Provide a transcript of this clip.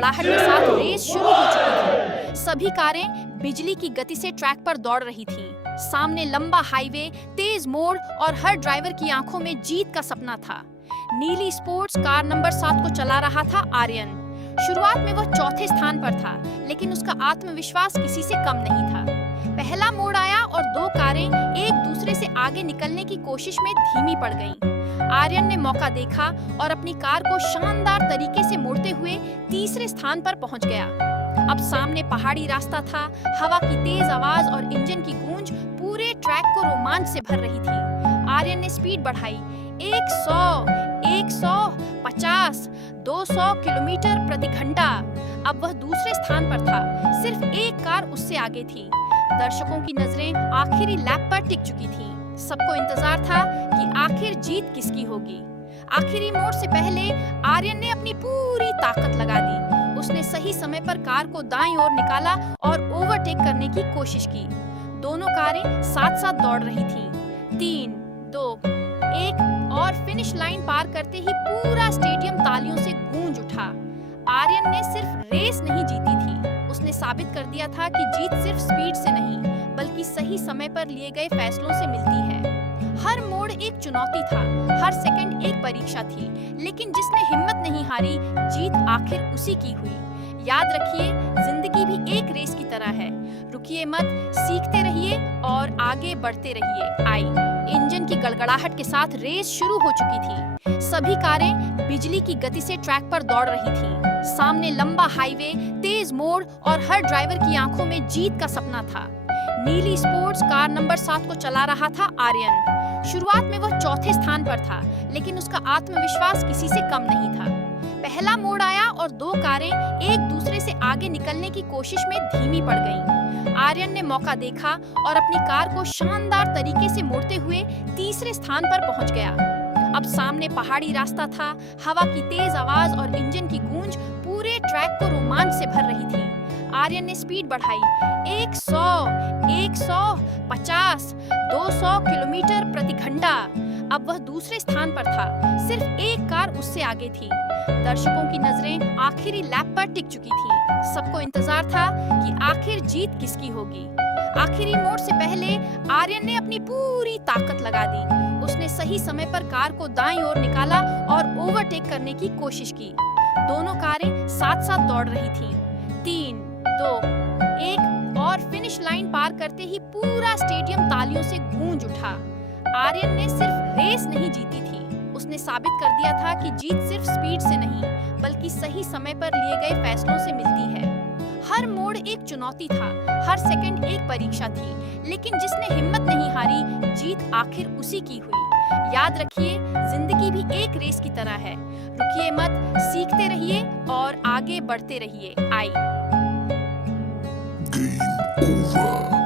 गड़गड़ाहट के साथ रेस शुरू हो चुकी थी। सभी कारें बिजली की गति से ट्रैक पर दौड़ रही थीं। सामने लंबा हाईवे, तेज मोड़ और हर ड्राइवर की आंखों में जीत का सपना था। नीली स्पोर्ट्स कार नंबर 7 को चला रहा था आर्यन। शुरुआत में वह चौथे स्थान पर था, लेकिन उसका आत्मविश्वास किसी से कम नहीं था। पहला मोड़ आया और दो कारें एक दूसरे से आगे निकलने की कोशिश में धीमी पड़ गईं। आर्यन ने मौका देखा और अपनी कार को शानदार तरीके से मोड़ते हुए तीसरे स्थान पर पहुंच गया। अब सामने पहाड़ी रास्ता था, हवा की तेज आवाज और इंजन की गूंज पूरे ट्रैक को रोमांच से भर रही थी। आर्यन ने स्पीड बढ़ाई। 100, 150, 200 किलोमीटर प्रति घंटा। अब वह दूसरे स्थान पर था, सिर्फ एक कार उससे आगे थी। दर्शकों की नजरें आखिरी लैप पर टिक चुकी थीं। सबको इंतजार था कि आखिर जीत किसकी होगी। आखिरी मोड़ से पहले आर्यन ने अपनी पूरी ताकत लगा दी। उसने सही समय पर कार को दाईं ओर निकाला और ओवरटेक करने की कोशिश की। दोनों कारें साथ साथ दौड़ रही थीं। 3, 2, 1 और फिनिश लाइन पार करते ही पूरा स्टेडियम तालियों से गूंज उठा। आर्यन ने सिर्फ रेस नहीं जीती थी, उसने साबित कर दिया था कि जीत सिर्फ स्पीड से नहीं, बल्कि सही समय पर लिए गए फैसलों से मिलती है। हर मोड़ एक चुनौती था, हर सेकंड एक परीक्षा थी, लेकिन जिसने हिम्मत नहीं हारी, जीत आखिर उसी की हुई। याद रखिए, जिंदगी भी एक रेस की तरह है। रुकिए मत, सीखते रहिए और आगे बढ़ते रहिए। आई इंजन की गड़गड़ाहट के साथ रेस शुरू हो चुकी थी। सभी कारें बिजली की गति से ट्रैक पर दौड़ रही थीं। सामने लंबा हाईवे, तेज मोड़ और हर ड्राइवर की आंखों में जीत का सपना था। नीली स्पोर्ट्स कार नंबर 7 को चला रहा था आर्यन। शुरुआत में वह चौथे स्थान पर था, लेकिन उसका आत्मविश्वास किसी से कम नहीं था। पहला मोड़ आया और दो कारें एक दूसरे से आगे निकलने की कोशिश में धीमी पड़ गईं। आर्यन ने मौका देखा और अपनी कार को शानदार तरीके से मोड़ते हुए तीसरे स्थान पर पहुंच गया। अब सामने पहाड़ी रास्ता था, हवा की तेज आवाज और इंजन की गूंज पूरे ट्रैक को रोमांच से भर रही थी। आर्यन ने स्पीड बढ़ाई। 100, 150, 200 किलोमीटर प्रति घंटा। अब वह दूसरे स्थान पर था, सिर्फ एक कार उससे आगे थी। दर्शकों की नजरें आखिरी लैप पर टिक चुकी थीं। सबको इंतजार था कि आखिर जीत किसकी होगी। आखिरी मोड़ से पहले आर्यन ने अपनी पूरी ताकत लगा दी। उसने सही समय पर कार को दाईं ओर निकाला और ओवरटेक करने की कोशिश की। दोनों कारें साथ साथ दौड़ रही थीं। 3, 2, 1 और फिनिश लाइन पार करते ही पूरा स्टेडियम तालियों से गूंज उठा। आर्यन ने सिर्फ रेस नहीं जीती थी, उसने साबित कर दिया था कि जीत सिर्फ स्पीड से नहीं, बल्कि सही समय पर लिए गए फैसलों से मिलती है। हर मोड़ एक चुनौती था, हर सेकंड एक परीक्षा थी, लेकिन जिसने हिम्मत नहीं हारी, जीत आखिर उसी की हुई। याद रखिए, जिंदगी भी एक रेस की तरह है। रुकिए मत, सीखते रहिए और आगे बढ़ते रहिए। आई Game over.